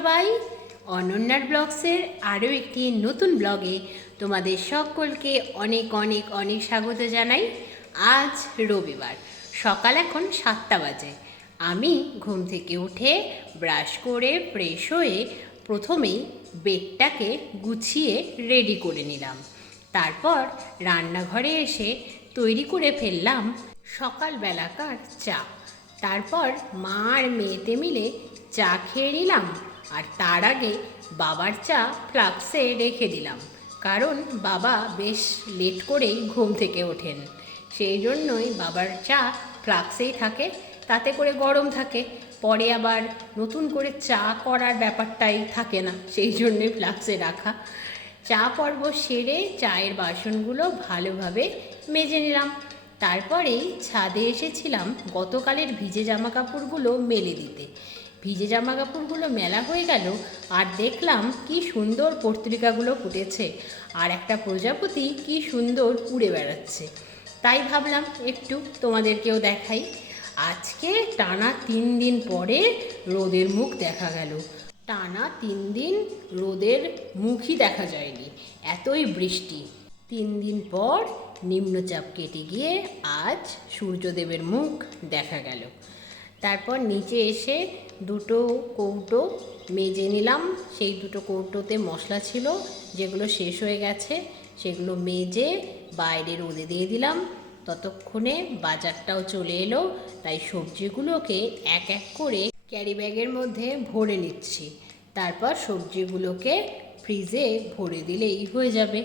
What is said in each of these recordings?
সবাই। অনন্যার ব্লগসের আরও একটি নতুন ব্লগে তোমাদের সকলকে অনেক অনেক অনেক স্বাগত জানাই। আজ রবিবার, সকাল এখন সাতটা বাজে। আমি ঘুম থেকে উঠে ব্রাশ করে ফ্রেশ হয়ে প্রথমেই বেডটাকে গুছিয়ে রেডি করে নিলাম। তারপর রান্নাঘরে এসে তৈরি করে ফেললাম সকালবেলাকার চা। তারপর মা আর মেয়েতে মিলে চা খেয়ে নিলাম আর তার আগে বাবার চা ফ্লাক্সে রেখে দিলাম। কারণ বাবা বেশ লেট করেই ঘুম থেকে ওঠেন। সেই জন্যই বাবার চা ফ্লাক্সেই থাকে, তাতে করে গরম থাকে। পরে আবার নতুন করে চা করার ব্যাপারটাই থাকে না, সেই জন্যই ফ্লাক্সে রাখা। চা পর্ব সেরে চায়ের বাসনগুলো ভালোভাবে মেজে নিলাম। তারপরেই ছাদে এসেছিলাম গতকালের ভিজে জামা কাপড়গুলো মেলে দিতে। ভিজে জামা কাপড়গুলো মেলা হয়ে গেল আর দেখলাম কি সুন্দর পত্রিকাগুলো ফুটেছে। আর একটা প্রজাপতি কি সুন্দর উড়ে বেড়াচ্ছে। তাই ভাবলাম একটু তোমাদেরকেও দেখাই। আজকে টানা তিন দিন পরে রোদের মুখ দেখা গেল। টানা তিন দিন রোদের মুখই দেখা যায়নি। এতই বৃষ্টি। তিন দিন পর নিম্নচাপ কেটে গিয়ে আজ সূর্যদেবের মুখ দেখা গেল। তারপর নিচে এসে দুটো কৌটো মেজে নিলাম। সেই দুটো কৌটোতে মশলা ছিল, যেগুলো শেষ হয়ে গেছে, সেগুলো মেজে বাইরে রোদে দিয়ে দিলাম। ততক্ষণে বাজারটাও চলে এলো, তাই সবজিগুলোকে এক এক করে ক্যারি ব্যাগের মধ্যে ভরে নিচ্ছি। তারপর সবজিগুলোকে ফ্রিজে ভরে দিলেই হয়ে যাবে।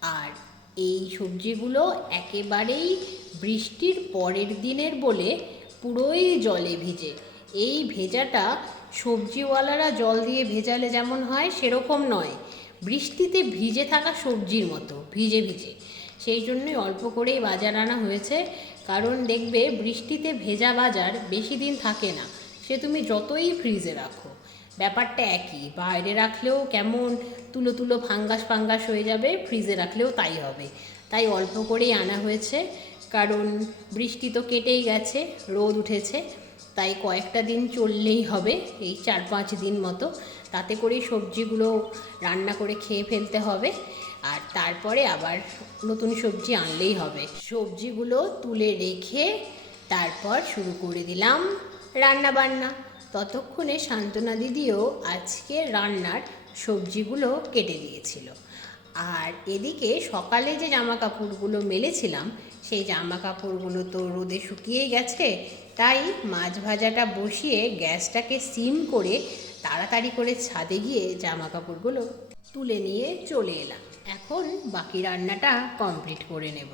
আর এই সবজিগুলো একেবারেই বৃষ্টির পরের দিনের বলে পুরোই জলে ভিজে। এই ভেজাটা সবজিওয়ালারা জল দিয়ে ভেজালে যেমন হয়, সেরকম নয়। বৃষ্টিতে ভিজে থাকা সবজির মতো, ভিজে ভিজে। সেই জন্যই অল্প করেই বাজার আনা হয়েছে। কারণ দেখবে, বৃষ্টিতে ভেজা বাজার বেশি দিন থাকে না। সে তুমি যতই ফ্রিজে রাখো। ব্যাপারটা একই, বাইরে রাখলেও কেমন তুলো তুলো ফাঙ্গাস ফাঙ্গাস হয়ে যাবে, ফ্রিজে রাখলেও তাই হবে। তাই অল্প করেই আনা হয়েছে। কারণ বৃষ্টি তো কেটেই গেছে, রোদ উঠেছে, তাই কয়েকটা দিন চললেই হবে এই চার পাঁচ দিন মতো। তাতে করেই সবজিগুলো রান্না করে খেয়ে ফেলতে হবে আর তারপরে আবার নতুন সবজি আনলেই হবে। সবজিগুলো তুলে রেখে তারপর শুরু করে দিলাম রান্না বান্না ততক্ষণে শান্তনা দিদিও আজকে রান্নার সবজিগুলো কেটে দিয়েছিল। আর এদিকে সকালে যে জামা কাপড়গুলো মেলেছিলাম সেই জামা কাপড়গুলো তো রোদে শুকিয়ে গেছে, তাই মাছ ভাজাটা বসিয়ে গ্যাসটাকে সিম করে তাড়াতাড়ি করে ছাদে গিয়ে জামা কাপড়গুলো তুলে নিয়ে চলে এলাম। এখন বাকি রান্নাটা কমপ্লিট করে নেব।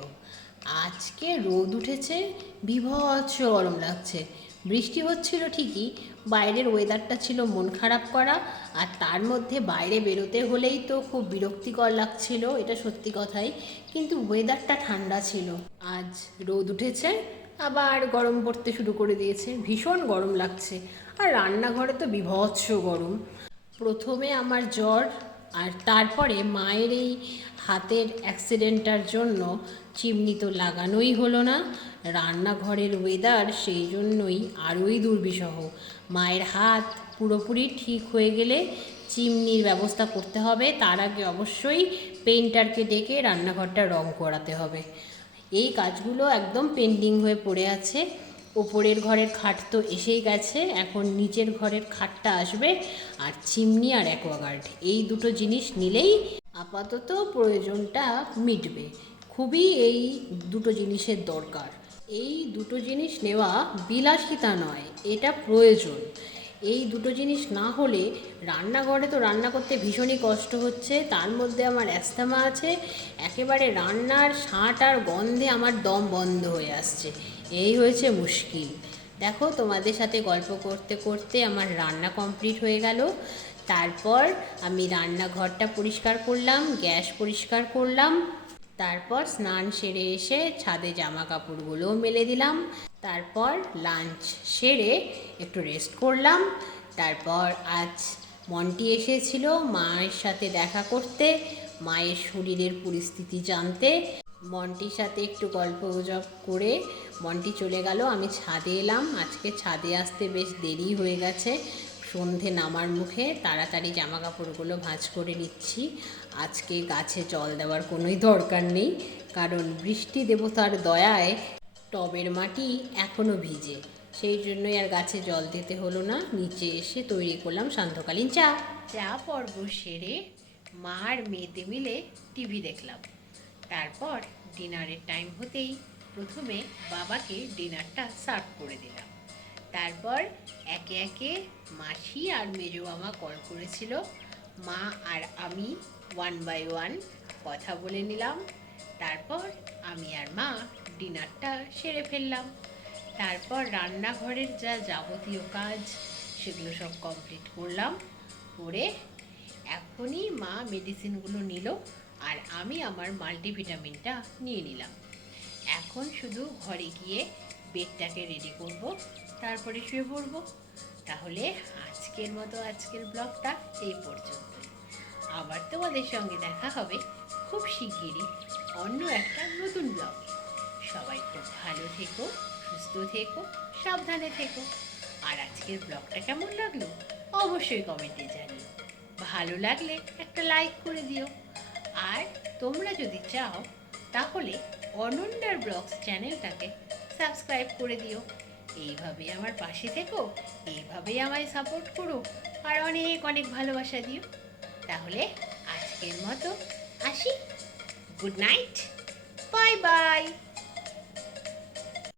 আজকে রোদ উঠেছে, বিভৎস গরম লাগছে। বৃষ্টি হচ্ছিল ঠিকই, বাইরের ওয়েদারটা ছিল মন খারাপ করা, আর তার মধ্যে বাইরে বেরোতে হলেই তো খুব বিরক্তিকর লাগছিল, এটা সত্যি কথাই, কিন্তু ওয়েদারটা ঠান্ডা ছিল। আজ রোদ উঠেছে, আবার গরম পড়তে শুরু করে দিয়েছে, ভীষণ গরম লাগছে, আর রান্নাঘরে তো বিভৎস গরম। প্রথমে আমার জ্বর, আর তারপরে মায়ের এই হাতের অ্যাক্সিডেন্টটার জন্য চিমনি তো লাগানোই হলো না রান্নাঘরের ওয়েদার সেই জন্যই আরোই দুর্বিষহ। মায়ের হাত পুরোপুরি ঠিক হয়ে গেলে চিমনির ব্যবস্থা করতে হবে। তার আগে অবশ্যই পেন্টারকে ডেকে রান্নাঘরটা রং করাতে হবে। এই কাজগুলো একদম পেন্ডিং হয়ে পড়ে আছে। ওপরের ঘরের খাট তো এসেই গেছে। এখন নিচের ঘরের খাটটা আসবে আর চিমনি আর অ্যাকোয়াগার্ড এই দুটো জিনিস নিলেই আপাতত প্রয়োজনটা মিটবে। খুবই এই দুটো জিনিসের দরকার। এই দুটো জিনিস নেওয়া বিলাসিতা নয়, এটা প্রয়োজন। এই দুটো জিনিস না হলে রান্নাঘরে তো রান্না করতে ভীষণই কষ্ট হচ্ছে, তার মধ্যে আমার অ্যাস্থামা আছে, একেবারে রান্নার শাঁট আর গন্ধে আমার দম বন্ধ হয়ে আসছে। এই হয়েছে মুশকিল। দেখো, তোমাদের সাথে গল্প করতে করতে আমার রান্না কমপ্লিট হয়ে গেল। তারপর আমি রান্নাঘরটা পরিষ্কার করলাম, গ্যাস পরিষ্কার করলাম তারপর স্নান সেরে এসে ছাদে জামা কাপড়গুলোও মেলে দিলাম। তারপর লাঞ্চ সেরে একটু রেস্ট করলাম। তারপর আজ মন্টি এসেছিল মায়ের সাথে দেখা করতে, মায়ের শরীরের পরিস্থিতি জানতে। মন্টির সাথে একটু গল্প গুজব করে মন্টি চলে গেল, আমি ছাদে এলাম। আজকে ছাদে আসতে বেশ দেরি হয়ে গেছে। সন্ধে নামার মুখে তাড়াতাড়ি জামা কাপড়গুলো ভাঁজ করে নিচ্ছি। আজকে গাছে জল দেওয়ার কোনোই দরকার নেই, কারণ বৃষ্টি দেবতার দয়ায় টবের মাটি এখনও ভিজে। সেই জন্যই আর গাছে জল দিতে হলো না, নিচে এসে তৈরি করলাম সান্ধ্যকালীন চা। চা পর্ব সেরে মা আর মেয়েতে মিলে টিভি দেখলাম। তারপর ডিনারের টাইম হতেই প্রথমে বাবাকে ডিনারটা সার্ভ করে দিলাম। তারপর একে একে মাসি আর মেজো মামা কল করেছিল। মা আর আমি ওয়ান বাই ওয়ান কথা বলে নিলাম। তারপর আমি আর মা ডিনারটা সেরে ফেললাম। তারপর রান্নাঘরের যা যাবতীয় কাজ সেগুলো সব কমপ্লিট করলাম। করে এখনই মা মেডিসিনগুলো নিল আর আমি আমার মাল্টিভিটামিনটা নিয়ে নিলাম। এখন শুধু ঘরে গিয়ে বেডটাকে রেডি করব। তারপরে শুয়ে পড়ব। তাহলে আজকের মতো আজকের ব্লগটা এই পর্যন্ত আবার তোমাদের সঙ্গে দেখা হবে খুব শিগগিরই অন্য একটা নতুন ব্লগে। সবাই খুব ভালো থেকো, সুস্থ থেকো, সাবধানে থেকো। আর আজকের ব্লগটা কেমন লাগল অবশ্যই কমেন্টে জানিও। ভালো লাগলে একটা লাইক করে দিও। আর তোমরা যদি চাও, তাহলে অনন্যার ব্লগস চ্যানেলটাকে সাবস্ক্রাইব করে দিও। এইভাবে আমার পাশে থেকো এইভাবে আমায় সাপোর্ট করো আর অনেক অনেক ভালোবাসা দিও। তাহলে আজকের মতো আসি। Good night bye bye